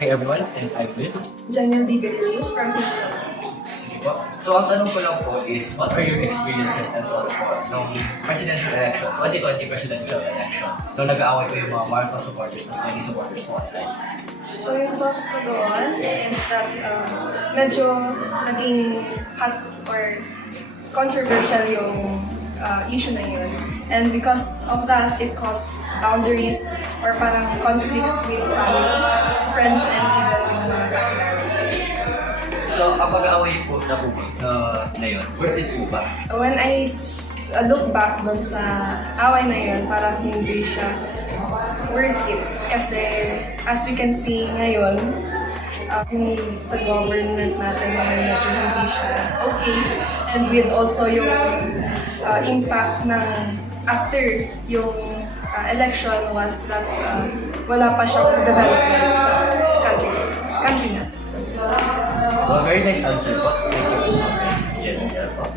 Hi everyone, and I'm Will. Janelle D. Villalobos from Houston. Sige po. So ang tanong ko lang po is, what are your experiences and thoughts po nung presidential election, 2020 presidential election, nung nag-aaway po yung mga Marcos supporters at many supporters po online? So yung thoughts ko doon is that medyo naging hot or controversial yung issue na yun. And because of that, it caused boundaries or parang conflicts with families, friends, and even yung mga kakilala. So ang pag-aaway po na yun, worth it po ba? When I look back doon sa away na yun, parang hindi siya worth it. Kasi as we can see ngayon, yung sa government natin ngayon medyo hindi siya okay. And with also yung impact ng after yung election was that wala pa siyang development sa country natin. So, Well, very nice answer po. Thank you po. General po.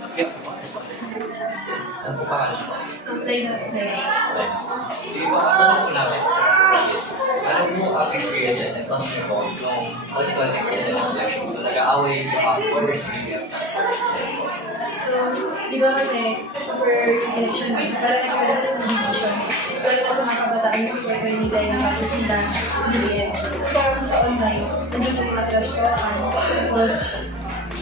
Okay po, ano po pangalan po? play na play. Sige po, ang tanong ko namin is, ano po ang experiences and thoughts niyo po nung 2020 presidential elections so nag-aaway yung mga supporters ng BBM at supporters ng BBM? So, di ba kasi super election, parang nagkaroon sa division. Lalo na sa mga kabataan, supporter nila yung tapos nila BBM. So, parang sa online, nandiyo po mga crush ko, tapos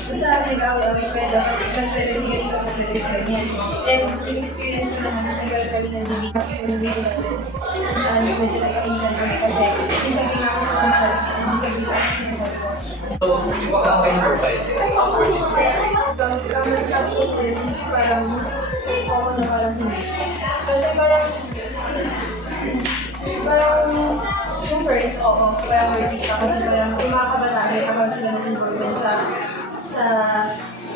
basta nag-away-away sila, mas better si ganito, mas better si ganyan. And yung experience ko naman, mas nagkaroon kami ng BBM kasi kung nabili natin. Basta medyo nagkaintan kami kasi disagree na ako sa sinasabi and disagree na ako sa sinasabi ko. So, yung pag-aaway niyo ba worth it po? Ang masasabi ko po rin is parang ako na parang hindi. Kasi parang yung first, oo, parang worthy siya. Kasi parang yung mga kabataan, nagkakaroon sila ng involvement sa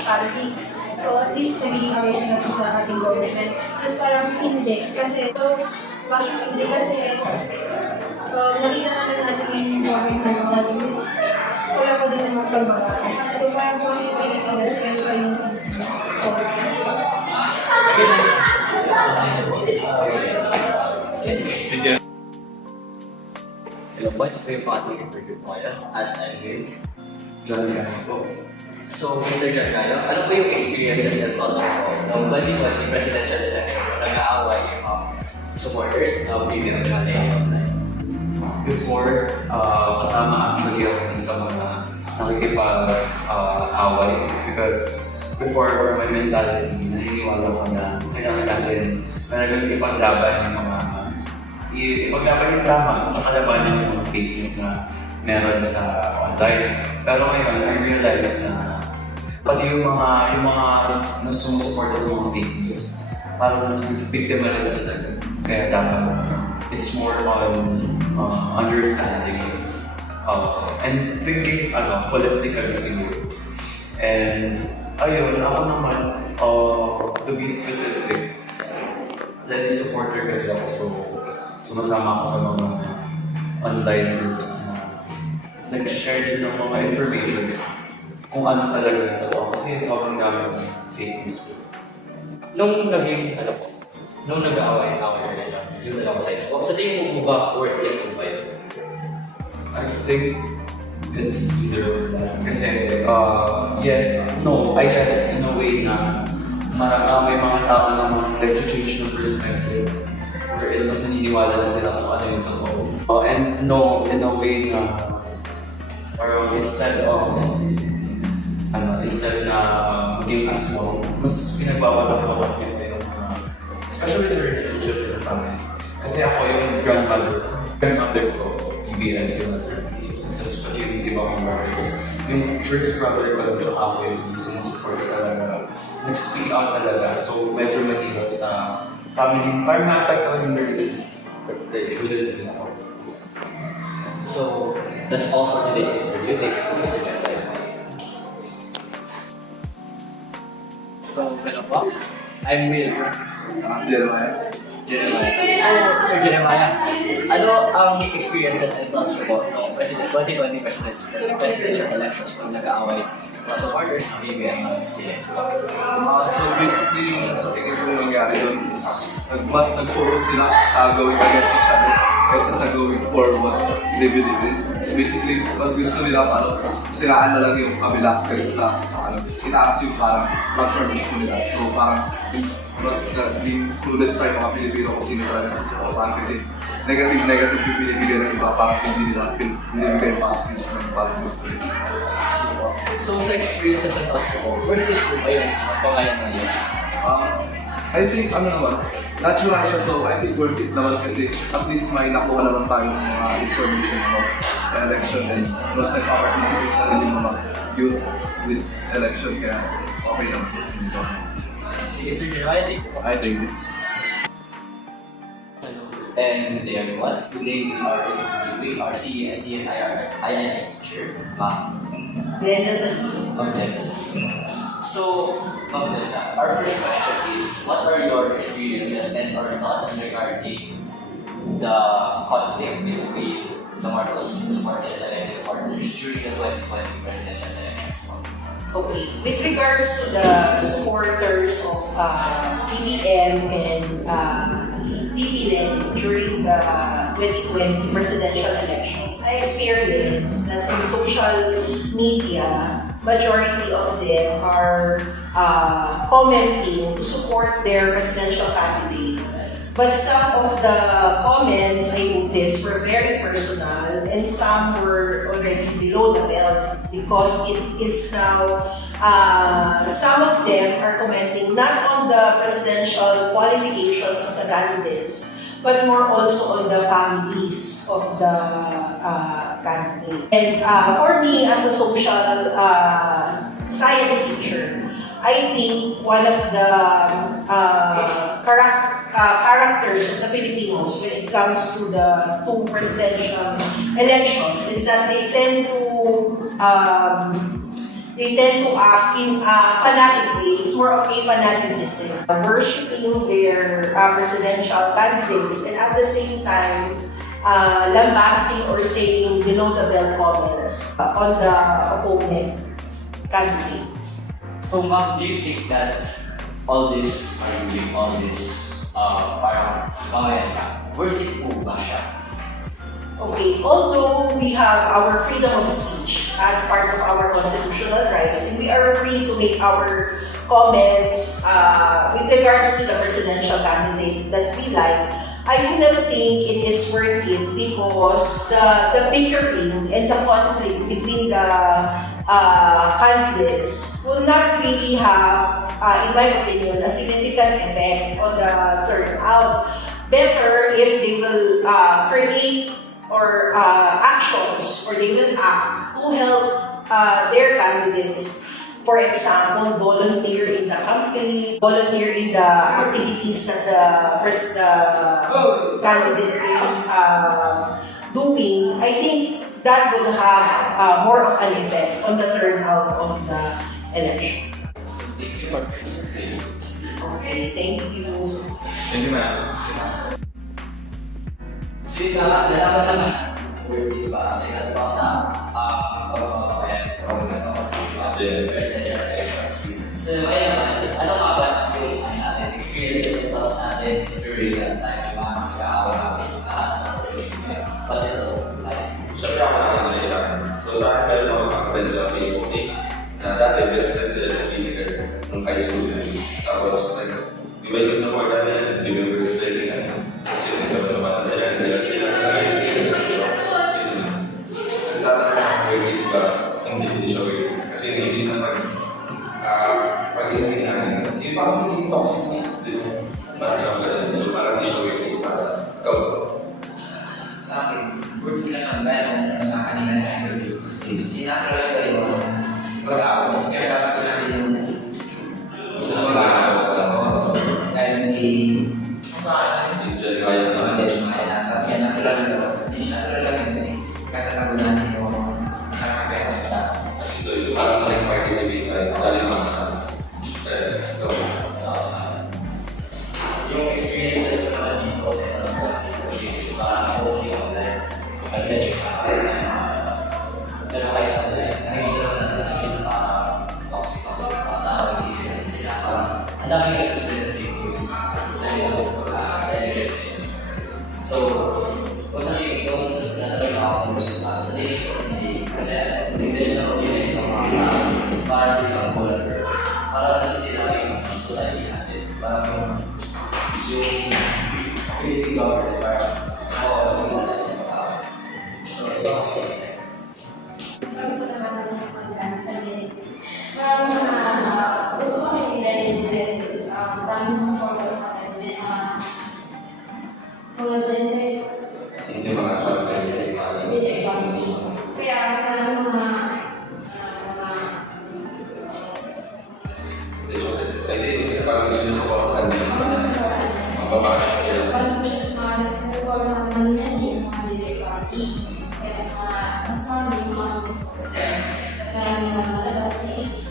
politics. So at least nagiging aware sila sa ating government. Tapos parang hindi. Kasi bakit hindi? Kasi nakita naman natin ngayon yung government that is wala pa din naman pagbabago. So parang kung yung Pilipinas, kaya pa yung Okay, nice answer. Hello po, ito po yung ating interview po ngayon at I'm with John Gayo po. So, Mr. John Gayo, ano po yung experiences and thoughts niyo po ng 2020 presidential election na nag-aaway yung supporters ng BBM at online? Before, kasama actually ako sa mga nakikipag-away because before, for my mentality, naniniwala ko na kailangan natin talagang ipaglaban yung mga ipaglaban yung tama at kalabanan yung mga fake news na meron sa online. Pero ngayon, I realize na pati yung mga sumusuporta sa mga fake news, parang mas biktima rin sila. Kaya dapat it's more on understanding and thinking holistically siguro. And ayun, ako naman, to be specific, dahil supporter kasi ako, so sumasama ako sa mga online groups na nag-share din ng mga informations kung ano talaga yung totoo. Kasi sobrang dami ng fake news. Nung nag-aaway ko sila, yung dalawang sides po, sa tingin mo ba worth it po ba yun? I think it's either of that. Kasi, I guess in a way na may mga tao naman nag-change ng perspective wherein mas naniniwala na sila kung ano yung totoo. And no, in a way na parang instead na maging aswang, mas pinagbabatak-batak niya ito yung especially sa relationship with the family. Kasi ako yung grandmother ko, BBM sila. Tapos pati yung iba kong brothers. Yung first brother ko lang siya ako yung sumusupport talaga. Nag-speak out talaga. So medyo mahirap sa family. Parang na-affect yung relationship din ako. So, that's all for today's interview. Thank you, Mr. John. So, hello po. I'm Will. Jeremiah. So, Sir Jeremiah, ano ang experiences and thoughts niyo po ng 2020 presidential elections nung nag-aaway mga supporters ng BBM at CN? So basically, sa tingin ko nangyari doon is nag-focus sila sa going against each other. kaysa sa going for what they believe in. Basically, mas gusto nila siraan na lang yung kabila kaysa sa itaas yung parang platform gusto nila. So parang mas naging clueless pa yung mga Pilipino kung sino talaga susuportahan kasi negative yung binibigay ng iba, parang hindi nila binibigay yung positives ng parang gusto nila. So sa experiences and thoughts ko, worth it po ba yung pangalan na yun? I think natural siya, so I think worth it naman kasi at least may nakuha naman tayong mga information about sa election and mas nagpa-participate na rin yung mga youth this election kaya okay naman. Sige Sir Jeremiah, thank you. I think And good day everyone. Today we are CEST and III teacher, Ma'am Glenda Salino. Glenda. So, Ma'am Glenda, our first question is, what are your experiences and or thoughts regarding the conflict between the Marcos supporters and the supporters during the 2020 presidential elections? Okay, with regards to the supporters of PBM and PBM during the 2020 presidential elections, I experienced that in social media, majority of them are commenting to support their presidential candidate. But some of the comments I noticed were very personal and some were already below the belt because it is now, some of them are commenting not on the presidential qualifications of the candidates, but more also on the families of the candidate. And for me, as a social science teacher, I think one of the characters of the Filipinos when it comes to the two presidential elections is that they tend to act in a fanatic way. It's more of a fanaticism, worshipping their presidential candidates and at the same time lambasting or saying below the belt comments on the opponent candidate. So Ma'am, do you think that all this arguing, all this parang bangayan ka, worth it po ba siya? Okay, although we have our freedom of speech as part of our constitutional rights, and we are free to make our comments with regards to the presidential candidate that we like, I do not think it is worth it because the bickering and the conflict between the candidates will not really have, in my opinion, a significant effect on the turnout. Better if they will create or actions, or they will act to help their candidates. For example, volunteer in the campaign, volunteer in the activities that the candidate is doing. I think that would have more of an effect on the turnout of the election. So thank you for participating. Okay, thank you. Thank you, ma'am. So yun nalaman naman, worth it ba? Sa ilan ba na presidential elections? So ngayon naman, ano nga ba yung experiences and thoughts natin during that time? Yung mga nag-aawa namin sa social media, pati sa life? Siyempre ako naman isa. So sa akin meron ako mga sa Facebook page na dati best friends sila ng physical nung high school. Tapos, di ba yung sinaport natin, university na. Tapos yun, sama-sama sila. Nagtatanong ako wait ba? Hindi siya wait. Kasi yung ibig na pag-isa natin. Yung pasok yung toxic niya. Parang siya magaling. So parang hindi siya wait. Para sa ikaw. Sa akin, worth it na meron sa kanina sa interview. Sinakral kayo, pag-aawos, kaya dapat natin yung gusto na pag-aawos. Dahil si Jeremiah. nasa kaya natural lang kasi katatago natin yung nakakapera sa So ito parang nag-participate tayo. Dali mga Yung experiences ko naman dito, is mostly online. Pero kahit online, nakikita naman natin sa isa toxic, mga tao nagsisira sila. Ang daming nagsusunod na fake news sa election. So, kung sa sa tingin ko, hindi. Kasi invest na community ng mga tao para sa isang goal and purpose. Para nasisira yung society natin. Parang yung community government, parang ako, isa tayo sa tao. So, ito ako yung isa. Gusto naman ng content kasi parang gusto ko kasi nila yung benefits. Dami sa focus sa content. Mga gender, Yung mga conference na gender equality. Kaya parang mga pwede sila parang sinusuportahan din mga babae. mas support naman yan yung mga gender equality. Kaya mas marami yung mga support. Mas marami yung mga malabas na issues.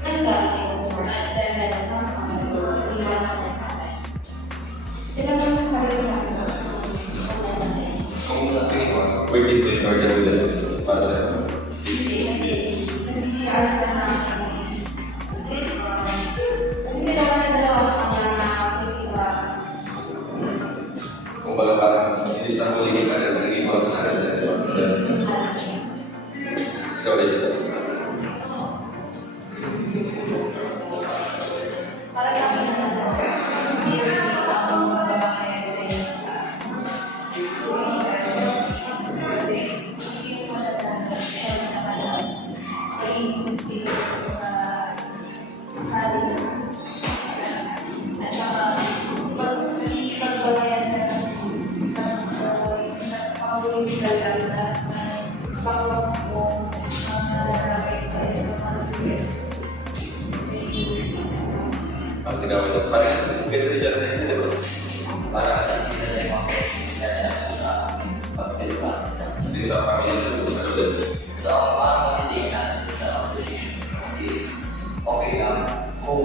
Nanggaling yung more lifestyle na yung sa mga hindi naman ng patay. Yun lang ang sasabi sa akin. Kung tingin mo, pwede ito yung order para sa Hindi, kasi nagsisiraan sila na nagsisiraan na dalawa sa kanya na pagkiba. kung baga parang inis na huli ka na naging iba sa kanila. Ikaw rin. Para sa akin naman, hindi yung mga babae ay sa kasi hindi mo matatanda siya na ay hindi sa atin. At saka, pagbabayan ka ng pag-political lang na pag-wag mo ang nalalagay tayo sa mga US. Ang tinawag na parang pwede rin dyan na yun, di ba? Para nasisira na yung mga questions nila sa pag-deliver. Hindi sa pamilya na sa ulit. So, ang hindi natin sa opposition is okay lang kung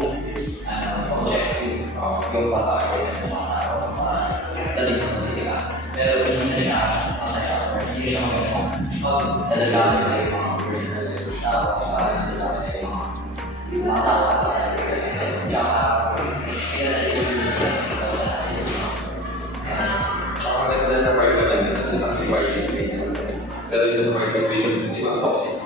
objective yung pag-aaral ng mga tao dali sa politika. Pero hindi na siya masaya or hindi siya magandang pag-dalagaan nila yung mga personal lives ng tao sa dalagaan nila yung mga tao at sa nila. Tsaka, nasisira na yung tao sa natin. Tsaka maganda na part naman yun, at least not participate. Pero yung sa participation, di ba, toxic